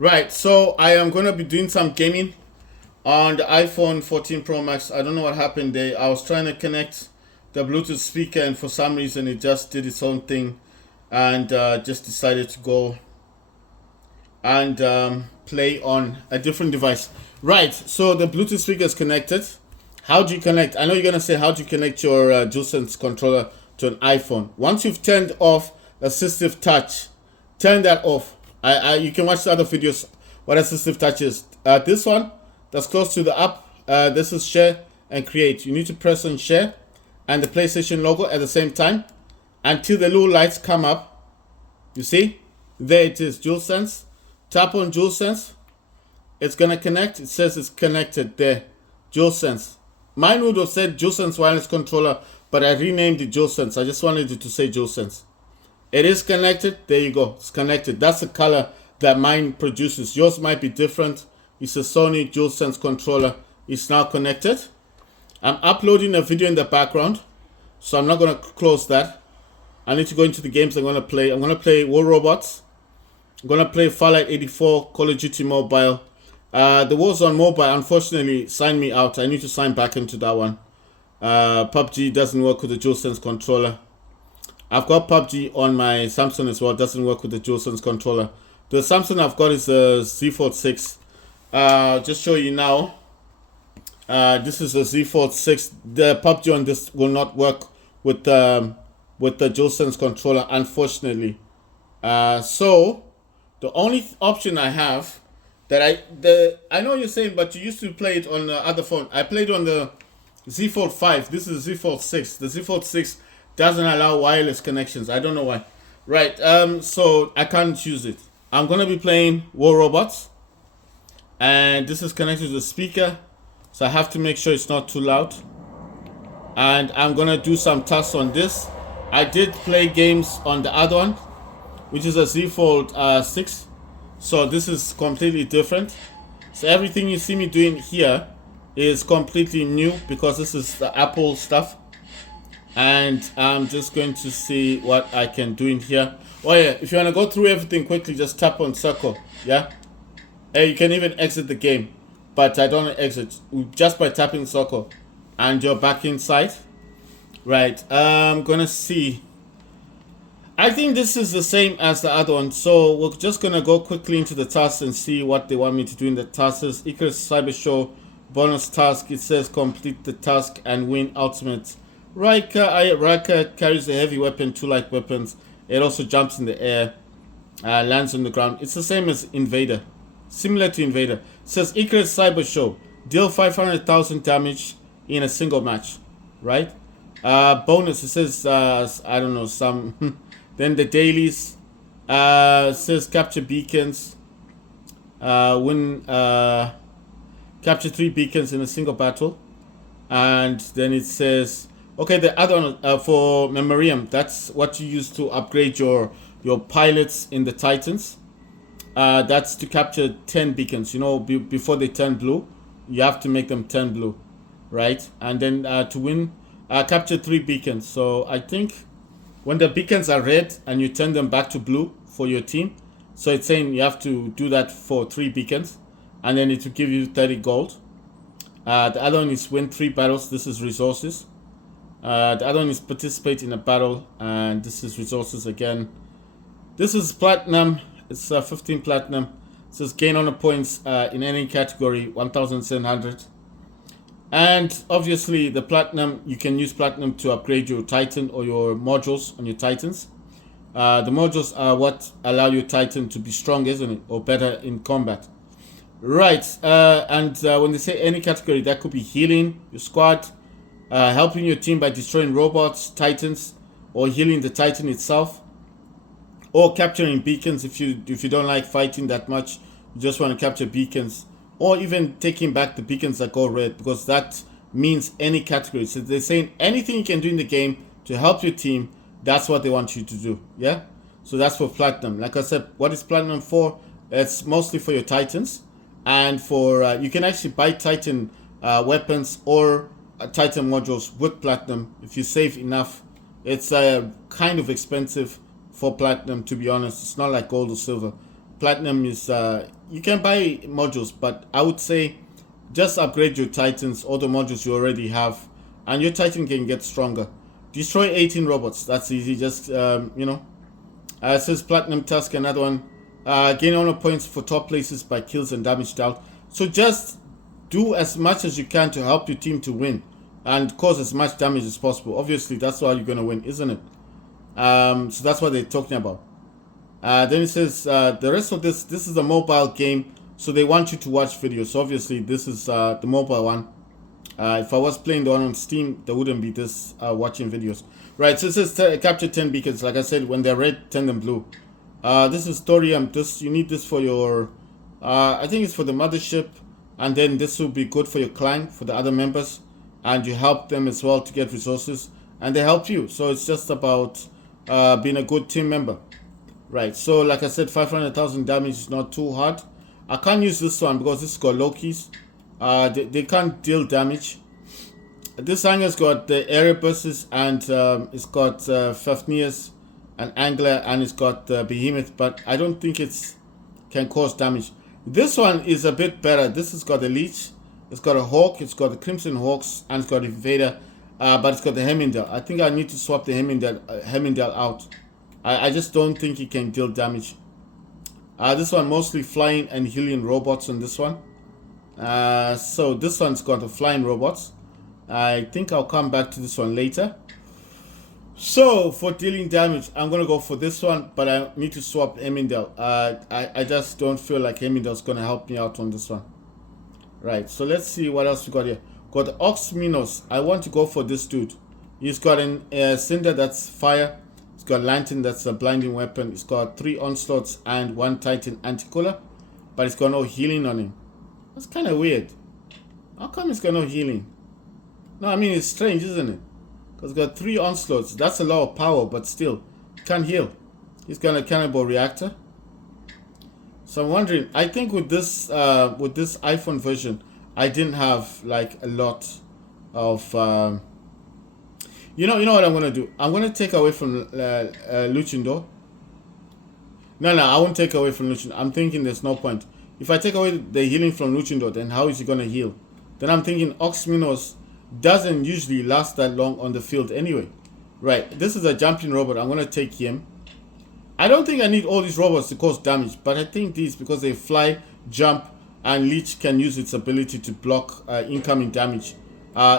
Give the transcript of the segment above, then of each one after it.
Right, so I am going to be doing some gaming on the iPhone 14 Pro Max. I don't know what happened there. I was trying to connect the Bluetooth speaker, and for some reason, it just did its own thing and just decided to go and play on a different device. Right, so the Bluetooth speaker is connected. How do you connect? I know you're going to say, how do you connect your DualSense controller to an iPhone? Once you've turned off assistive touch, turn that off. You can watch the other videos what assistive touch is. This one that's close to the app, this is share and create. You need to press on share and the PlayStation logo at the same time until the little lights come up. You see? There it is, DualSense. Tap on DualSense. It's gonna connect. It says it's connected there. DualSense. Mine would have said DualSense wireless controller, but I renamed it DualSense. I just wanted it to say DualSense. It is connected. There you go. It's connected. That's the color that mine produces. Yours might be different. It's a Sony DualSense controller. It's now connected. I'm uploading a video in the background, so I'm not going to close that. I need to go into the games I'm going to play. I'm going to play War Robots. I'm going to play Fallout 84, Call of Duty Mobile. The Warzone Mobile, unfortunately, signed me out. I need to sign back into that one. PUBG doesn't work with the DualSense controller. I've got PUBG on my Samsung as well. It doesn't work with the DualSense controller. The Samsung I've got is a Z Fold 6. Just show you now. This is a Z Fold 6. The PUBG on this will not work with the DualSense controller, unfortunately. So the only option I have that I know you're saying, but you used to play it on the other phone. I played on the Z Fold 5. This is Z Fold 6. The Z Fold 6 doesn't allow wireless connections. I don't know why. Right, so I can't use it. I'm gonna be playing War Robots, and this is connected to the speaker, so I have to make sure it's not too loud. And I'm gonna do some tasks on this. I did play games on the other one, which is a Z Fold 6. So this is completely different. So everything you see me doing here is completely new because this is the Apple stuff. And I'm just going to see what I can do in here. Oh yeah, if you want to go through everything quickly, just tap on circle. Yeah. You can even exit the game, but I don't exit just by tapping circle, and you're back inside. Right. I'm gonna see. I think this is the same as the other one, so we're just gonna go quickly into the tasks and see what they want me to do in the tasks. Icarus Cyber Show bonus task. It says complete the task and win ultimate. Riker carries a heavy weapon, 2 light weapons. It also jumps in the air, lands on the ground. It's the same as Invader, similar to Invader. It says Icarus Cyber Show, deal 500,000 damage in a single match, right? Bonus, it says, I don't know, some. Then the dailies, says capture beacons, capture 3 beacons in a single battle. And then it says, okay, the other one for Memoriam, that's what you use to upgrade your pilots in the Titans. That's to capture 10 beacons. You know, before they turn blue, you have to make them turn blue, right? And then to win, capture 3 beacons. So I think when the beacons are red and you turn them back to blue for your team, so it's saying you have to do that for 3 beacons, and then it will give you 30 gold. The other one is win 3 battles. This is resources. The other one is participate in a battle, and this is resources again. This is platinum. It's 15 platinum. It says gain honor points in any category, 1,700. And obviously the platinum, you can use platinum to upgrade your Titan or your modules on your Titans. The modules are what allow your Titan to be strong, isn't it? Or better in combat. Right, and when they say any category, that could be healing your squad, helping your team by destroying robots, Titans, or healing the Titan itself, or capturing beacons if you don't like fighting that much, you just want to capture beacons, or even taking back the beacons that go red, because that means any category. So they're saying anything you can do in the game to help your team, that's what they want you to do, yeah? So that's for platinum. Like I said, what is platinum for? It's mostly for your Titans. And for you can actually buy Titan weapons or Titan modules with platinum if you save enough. It's kind of expensive for platinum, to be honest. It's not like gold or silver. platinum is you can buy modules, but I would say just upgrade your titans, all the modules you already have, and your titan can get stronger. Destroy 18 robots. That's easy. Just it says platinum task. Another one. Gain honor points for top places by kills and damage dealt. So just do as much as you can to help your team to win and cause as much damage as possible. Obviously, that's how you're gonna win, isn't it? So that's what they're talking about. Then it says the rest of this is a mobile game, so they want you to watch videos. So obviously, this is the mobile one. If I was playing the one on Steam, there wouldn't be this watching videos. Right, so it says capture 10 beacons. Like I said, when they're red, turn them blue. This is thorium. You need this for your, I think it's for the mothership. And then this will be good for your client, for the other members. And you help them as well to get resources. And they help you. So it's just about being a good team member. Right, so like I said, 500,000 damage is not too hard. I can't use this one because this has got low keys. They can't deal damage. This hanger's got the area bursts and it's got Fafnir's and Angler, and it's got Behemoth, but I don't think it can cause damage. This one is a bit better. This has got a Leech, it's got a Hawk, it's got the Crimson Hawks, and it's got a Vader, but it's got the Hemingdale. I think I need to swap the Hemingdale out. I just don't think it can deal damage. This one mostly flying and healing robots on this one. So this one's got the flying robots. I think I'll come back to this one later. So for dealing damage, I'm gonna go for this one, but I need to swap Hemingdale. I just don't feel like Hemingdale's gonna help me out on this one. Right, so let's see what else we got here. Got the Ox Minos. I want to go for this dude. He's got an Cinder that's fire. He's got Lantern that's a blinding weapon. He's got 3 onslaughts and 1 Titan anti-cooler, but he's got no healing on him. That's kind of weird. How come he's got no healing? No, I mean, it's strange, isn't it? Because he's got 3 onslaughts. That's a lot of power, but still, he can't heal. He's got a cannibal reactor. So I'm wondering, I think with this iPhone version, I didn't have like a lot of you know what I'm gonna do? I'm gonna take away from Luchindor. No, I won't take away from Luchindor. I'm thinking there's no point. If I take away the healing from Luchindor, then how is he gonna heal? Then I'm thinking Oxminos doesn't usually last that long on the field anyway. Right, this is a jumping robot. I'm gonna take him. I don't think I need all these robots to cause damage, but I think these, because they fly, jump, and Leech can use its ability to block incoming damage,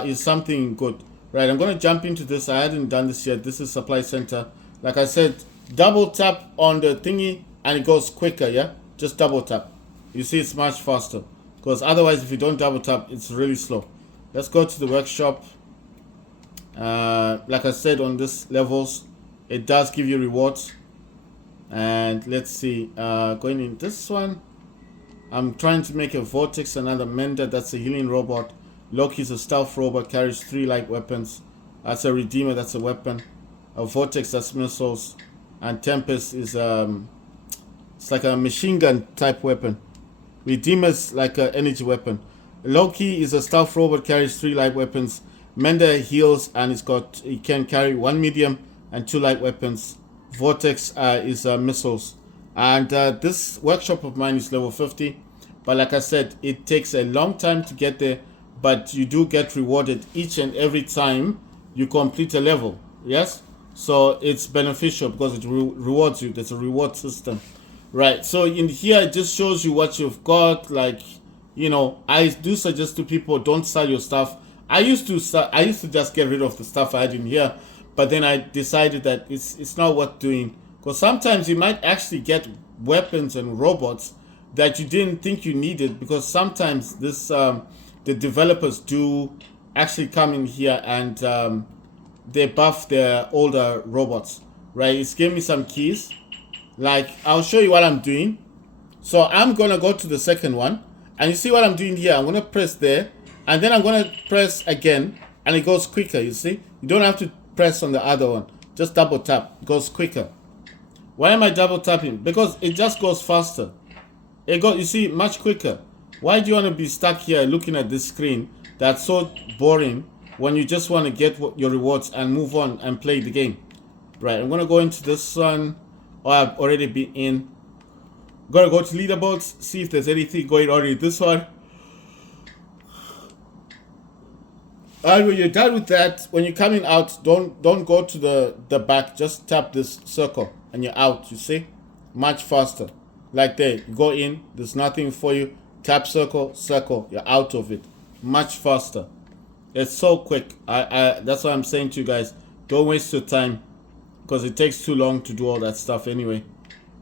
is something good. Right, I'm going to jump into this. I hadn't done this yet. This is Supply Center. Like I said, double tap on the thingy and it goes quicker, yeah? Just double tap. You see, it's much faster. Because otherwise, if you don't double tap, it's really slow. Let's go to the workshop. Like I said, on this levels, it does give you rewards. And let's see, going in this one, I'm trying to make a Vortex, another Mender. That's a healing robot. Loki's a stealth robot, carries 3 light weapons. That's a Redeemer, that's a weapon. A Vortex, that's missiles. And Tempest is it's like a machine gun type weapon. Redeemer's like an energy weapon. Loki is a stealth robot, carries 3 light weapons. Mender heals, and he can carry 1 medium and 2 light weapons. Vortex is missiles. And this workshop of mine is level 50. But like I said, it takes a long time to get there. But you do get rewarded each and every time you complete a level. Yes? So it's beneficial because it rewards you. There's a reward system. Right. So in here, it just shows you what you've got. Like, I do suggest to people, don't sell your stuff. I used to just get rid of the stuff I had in here. But then I decided that it's not worth doing. Because sometimes you might actually get weapons and robots that you didn't think you needed. Because sometimes the developers do actually come in here and they buff their older robots, right? It's gave me some keys. Like, I'll show you what I'm doing. So I'm going to go to the second one. And you see what I'm doing here? I'm going to press there. And then I'm going to press again. And it goes quicker, you see? You don't have to press on the other one. Just double tap. It goes quicker. Why am I double tapping? Because it just goes faster. It goes, you see, much quicker. Why do you want to be stuck here looking at this screen that's so boring when you just want to get your rewards and move on and play the game? Right, I'm going to go into this one. Oh, I've already been in. Gotta go to leaderboards, see if there's anything going on in this one. And when you're done with that, when you're coming out, don't go to the back. Just tap this circle and you're out. You see, much faster. Like there, you go in. There's nothing for you. Tap circle, circle. You're out of it. Much faster. It's so quick. That's what I'm saying to you guys. Don't waste your time because it takes too long to do all that stuff anyway.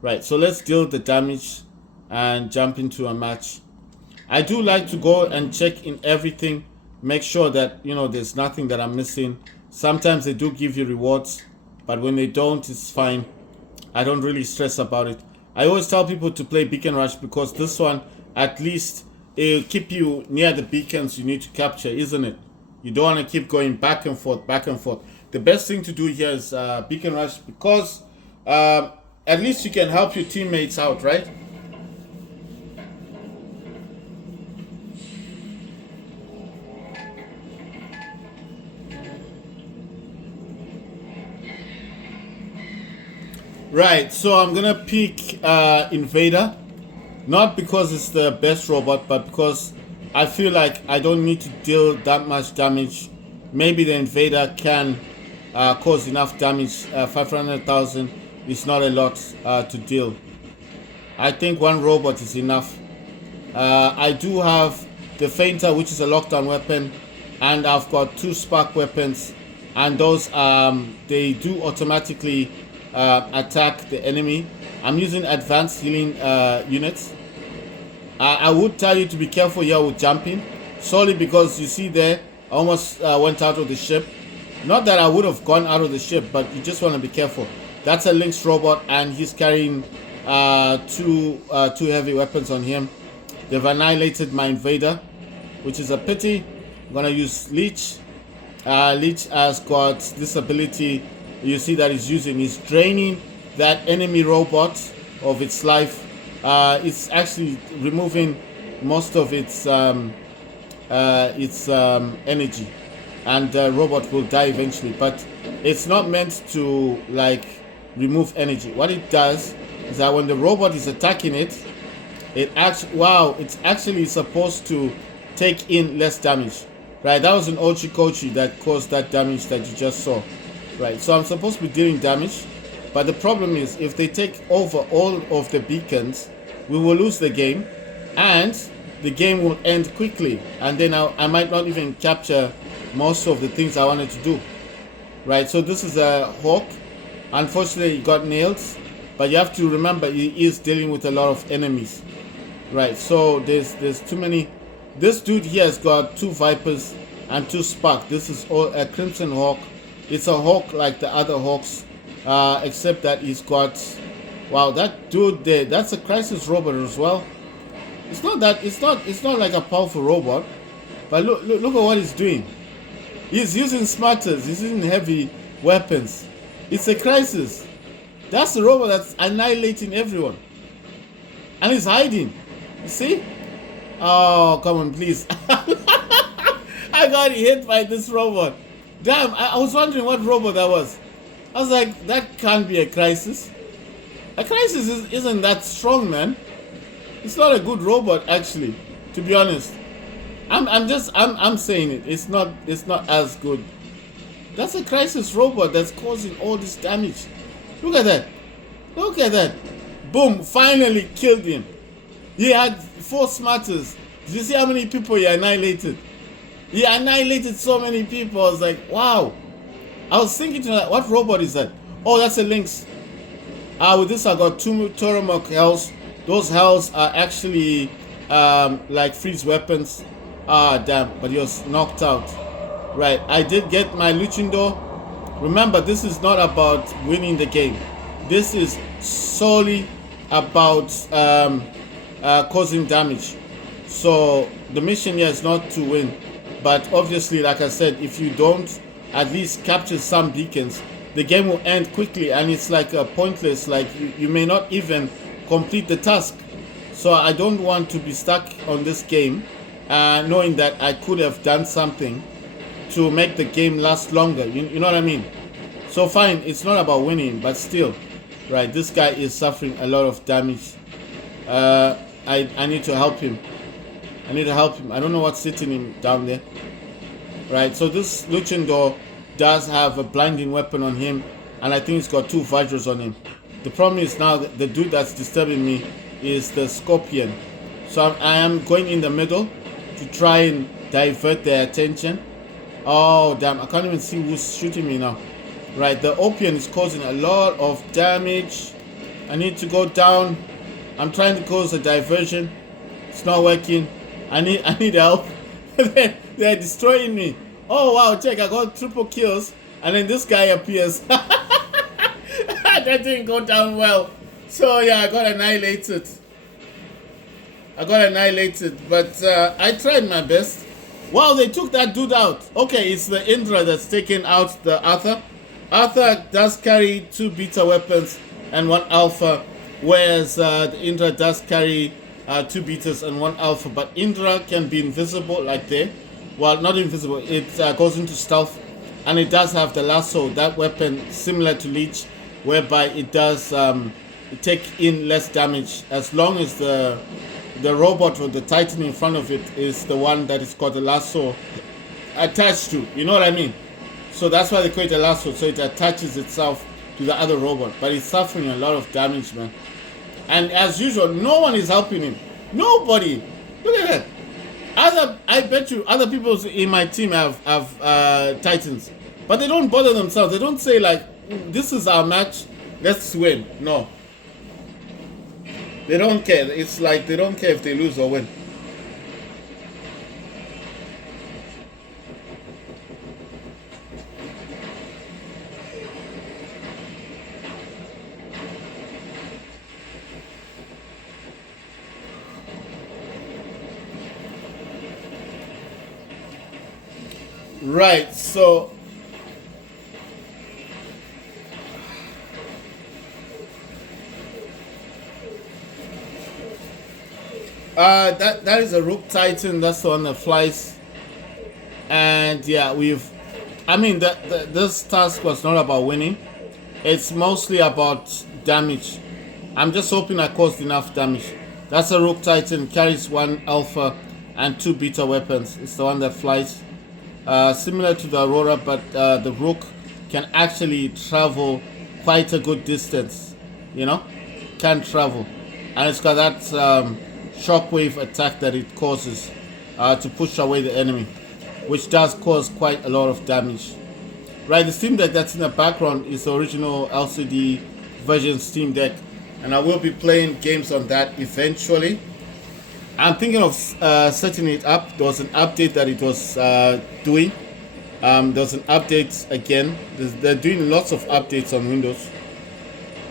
Right. So let's deal the damage and jump into a match. I do like to go and check in everything. Make sure that, you know, there's nothing that I'm missing. Sometimes they do give you rewards, but when they don't, it's fine. I don't really stress about it. I always tell people to play Beacon Rush because this one, at least, it'll keep you near the beacons you need to capture, isn't it? You don't want to keep going back and forth, back and forth. The best thing to do here is Beacon Rush because at least you can help your teammates out, right? Right, so I'm gonna pick Invader, not because it's the best robot, but because I feel like I don't need to deal that much damage. Maybe the Invader can cause enough damage. 500,000 is not a lot to deal. I think one robot is enough. I do have the Fainter, which is a lockdown weapon, and I've got 2 spark weapons, and those they do automatically attack the enemy. I'm using advanced healing units. I would tell you to be careful here with jumping, solely because you see there, I almost went out of the ship. Not that I would have gone out of the ship, but you just want to be careful. That's a Lynx robot, and he's carrying two heavy weapons on him. They've annihilated my Invader, which is a pity. I'm gonna use Leech. Leech has got this ability. You see that he's using. He's draining that enemy robot of its life. It's actually removing most of its energy, and the robot will die eventually. But it's not meant to like remove energy. What it does is that when the robot is attacking it, it's actually supposed to take in less damage. Right, that was an Ochi Kochi that caused that damage that you just saw. Right, so I'm supposed to be dealing damage, but the problem is if they take over all of the beacons, we will lose the game, and the game will end quickly, and then I might not even capture most of the things I wanted to do. Right, so this is a Hawk. Unfortunately, he got nailed, but you have to remember he is dealing with a lot of enemies. Right, so there's too many. This dude here has got 2 Vipers and 2 Spark. This is all a Crimson Hawk. It's a Hawk like the other Hawks, except that he's got, wow, that dude there, that's a Crisis robot as well. It's not like a powerful robot, but look at what he's doing. He's using smarters, he's using heavy weapons. It's a Crisis. That's the robot that's annihilating everyone. And he's hiding. You see? Oh, come on, please. I got hit by this robot. Damn, I was wondering what robot that was. I was like, that can't be a Crisis. A Crisis isn't that strong, man. It's not a good robot, actually, to be honest. I'm saying it. It's not as good. That's a Crisis robot that's causing all this damage. Look at that. Look at that. Boom, finally killed him. He had 4 smarters. Did you see how many people he annihilated? He annihilated so many people. I was like, wow. I was thinking to myself, what robot is that? Oh, that's a Lynx. With this I got 2 Toromok Hells. Those Hells are actually like freeze weapons. Damn, but he was knocked out. Right, I did get my Luchindo. Remember, this is not about winning the game. This is solely about causing damage. So the mission here is not to win. But obviously, like I said, if you don't at least capture some beacons, the game will end quickly, and it's like pointless. Like you may not even complete the task. So I don't want to be stuck on this game, knowing that I could have done something to make the game last longer. You know what I mean? So fine, it's not about winning, but still, right? This guy is suffering a lot of damage, I need to help him. I need to help him. I don't know what's sitting him down there. Right, so this Luchador does have a blinding weapon on him, and I think he's got 2 Vajras on him. The problem is now the dude that's disturbing me is the Scorpion. So I am going in the middle to try and divert their attention. Oh, damn, I can't even see who's shooting me now. Right, the Opium is causing a lot of damage. I need to go down. I'm trying to cause a diversion. It's not working. I need help. They're destroying me. Oh wow, check, I got triple kills. And then this guy appears. That didn't go down well. So yeah, I got annihilated. But I tried my best. Wow, they took that dude out. Okay, it's the Indra that's taken out the Arthur. Arthur does carry 2 beta weapons and 1 alpha, whereas the Indra does carry 2 betas and 1 alpha. But Indra can be invisible like there. Well, not invisible, it goes into stealth, and it does have the lasso, that weapon similar to Leech, whereby it does take in less damage as long as the robot or the Titan in front of it is the one that is got the lasso attached to. You know what I mean? So that's why they create a lasso, so it attaches itself to the other robot. But it's suffering a lot of damage, man. And as usual, no one is helping him. Nobody. Look at that. I bet you other people in my team have Titans, but they don't bother themselves. They don't say like, this is our match, let's win. No. They don't care. It's like they don't care if they lose or win. Right, so that is a Rook Titan. That's the one that flies. And yeah, this task was not about winning. It's mostly about damage. I'm just hoping I caused enough damage. That's a Rook Titan, carries 1 alpha and 2 beta weapons. It's the one that flies. Similar to the Aurora, but the Rook can actually travel quite a good distance. You know, can travel, and it's got that shockwave attack that it causes to push away the enemy, which does cause quite a lot of damage. Right, the Steam Deck that's in the background is the original LCD version Steam Deck, and I will be playing games on that eventually. I'm thinking of setting it up. There was an update that it was doing. There's an update again. They're doing lots of updates on Windows.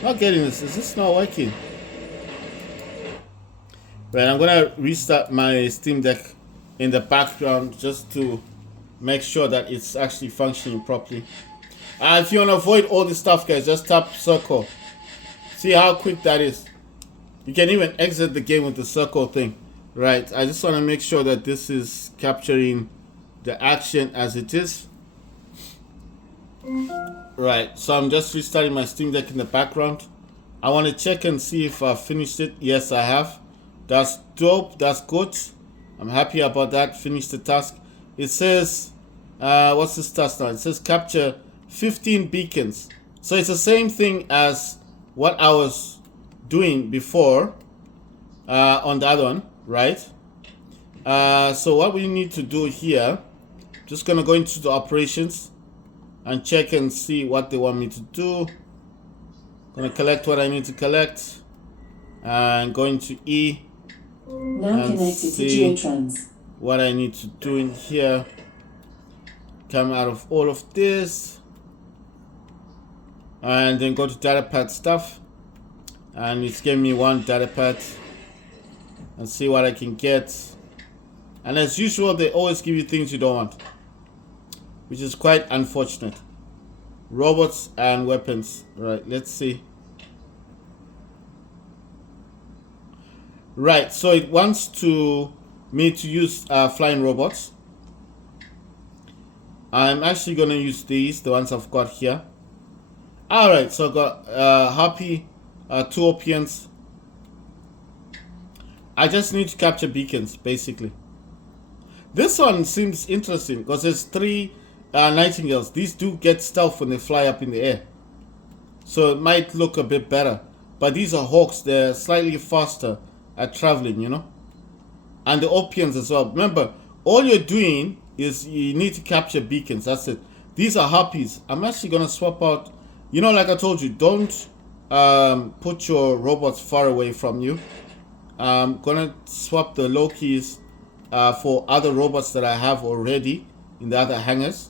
Not getting this. Is this not working? Right, I'm gonna restart my Steam Deck in the background just to make sure that it's actually functioning properly. If you want to avoid all this stuff, guys, just tap circle. See how quick that is. You can even exit the game with the circle thing. Right, I just want to make sure that this is capturing the action as it is. Right, so I'm just restarting my Steam Deck in the background. I want to check and see if I finished it. Yes, I have. That's dope. That's good. I'm happy about that. Finished the task. It says, what's this task now? It says capture 15 beacons. So it's the same thing as what I was doing before on the other one. Right, so what we need to do here, just gonna go into the operations and check and see what they want me to do. Gonna collect what I need to collect and go into E now and connected see to Geotrans. what I need to do in here. Come out of all of this and then go to datapad stuff, and it's giving me 1 datapad. And see what I can get. And as usual, they always give you things you don't want, which is quite unfortunate. Robots and weapons. Right, let's see. Right, so it wants me to use flying robots. I'm actually going to use these, the ones I've got here. Alright, so I've got Harpy, 2 Opians, I just need to capture beacons, basically. This one seems interesting because there's 3 nightingales. These do get stealth when they fly up in the air. So it might look a bit better. But these are hawks. They're slightly faster at traveling, you know. And the Opians as well. Remember, all you're doing is you need to capture beacons. That's it. These are harpies. I'm actually going to swap out. You know, like I told you, don't put your robots far away from you. I'm going to swap the Lokis for other robots that I have already in the other hangars.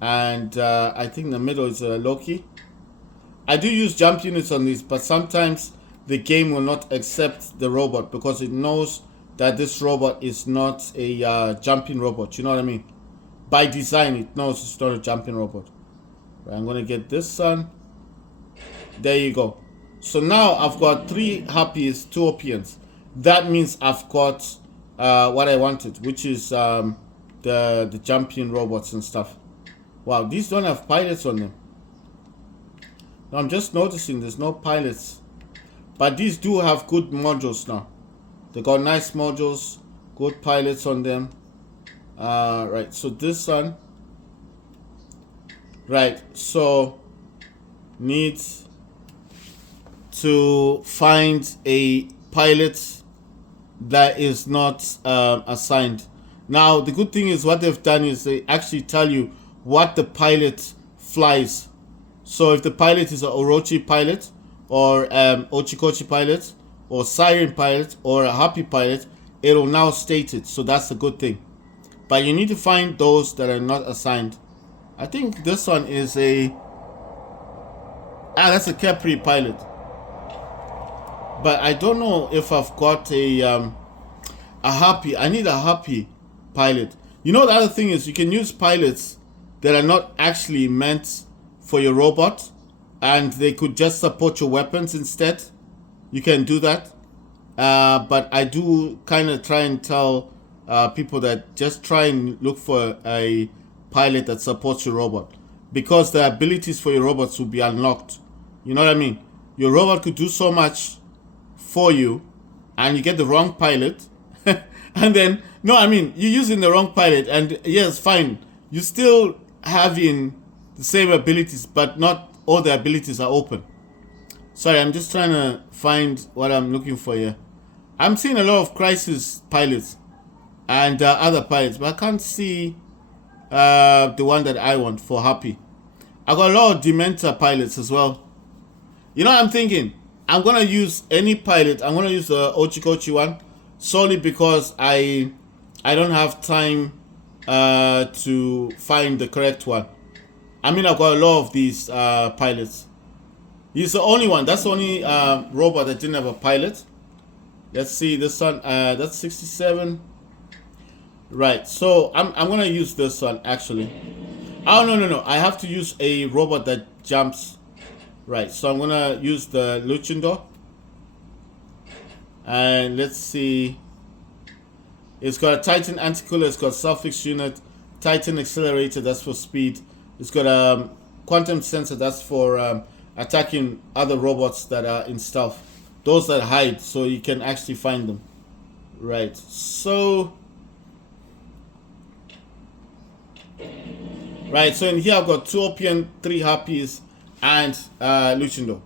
And I think the middle is a Loki. I do use jump units on these, but sometimes the game will not accept the robot because it knows that this robot is not a jumping robot. You know what I mean? By design, it knows it's not a jumping robot. Right, I'm going to get this one. There you go. So now I've got 3 harpies, 2 Opians. That means I've got what I wanted, which is the jumping robots and stuff. Wow, these don't have pilots on them. Now I'm just noticing there's no pilots. But these do have good modules now. They got nice modules, good pilots on them. Right, so this one. Right, so needs to find a pilot that is not assigned. Now, the good thing is what they've done is they actually tell you what the pilot flies. So if the pilot is an Orochi pilot, or Ochikochi pilot, or Siren pilot, or a Happy pilot, it'll now state it. So that's a good thing. But you need to find those that are not assigned. I think this one is that's a Capri pilot. But I don't know if I've got a Happy. I need a Happy pilot. You know, the other thing is you can use pilots that are not actually meant for your robot, and they could just support your weapons instead. You can do that. But I do kind of try and tell people that just try and look for a pilot that supports your robot, because the abilities for your robots will be unlocked. You know what I mean? Your robot could do so much for you, and you get the wrong pilot, and then you're using the wrong pilot, and yes, fine, you're still having the same abilities, but not all the abilities are open. Sorry, I'm just trying to find what I'm looking for here. I'm seeing a lot of Crisis pilots and other pilots, but I can't see the one that I want for Happy. I got a lot of Dementor pilots as well. You know what I'm thinking? I'm going to use any pilot. I'm going to use the Ochikochi one solely because I don't have time to find the correct one. I mean, I've got a lot of these pilots. He's the only one. That's the only robot that didn't have a pilot. Let's see this one. That's 67. Right. So I'm gonna use this one actually. Oh no. I have to use a robot that jumps. Right. So I'm gonna use the Luchindor. And let's see. It's got a Titan anti-cooler. It's got suffix unit, Titan accelerator. That's for speed. It's got a quantum sensor. That's for attacking other robots that are in stealth. Those that hide, so you can actually find them. Right. So. Right. So in here I've got 2 Opian, 3 Harpies, and Luchindor.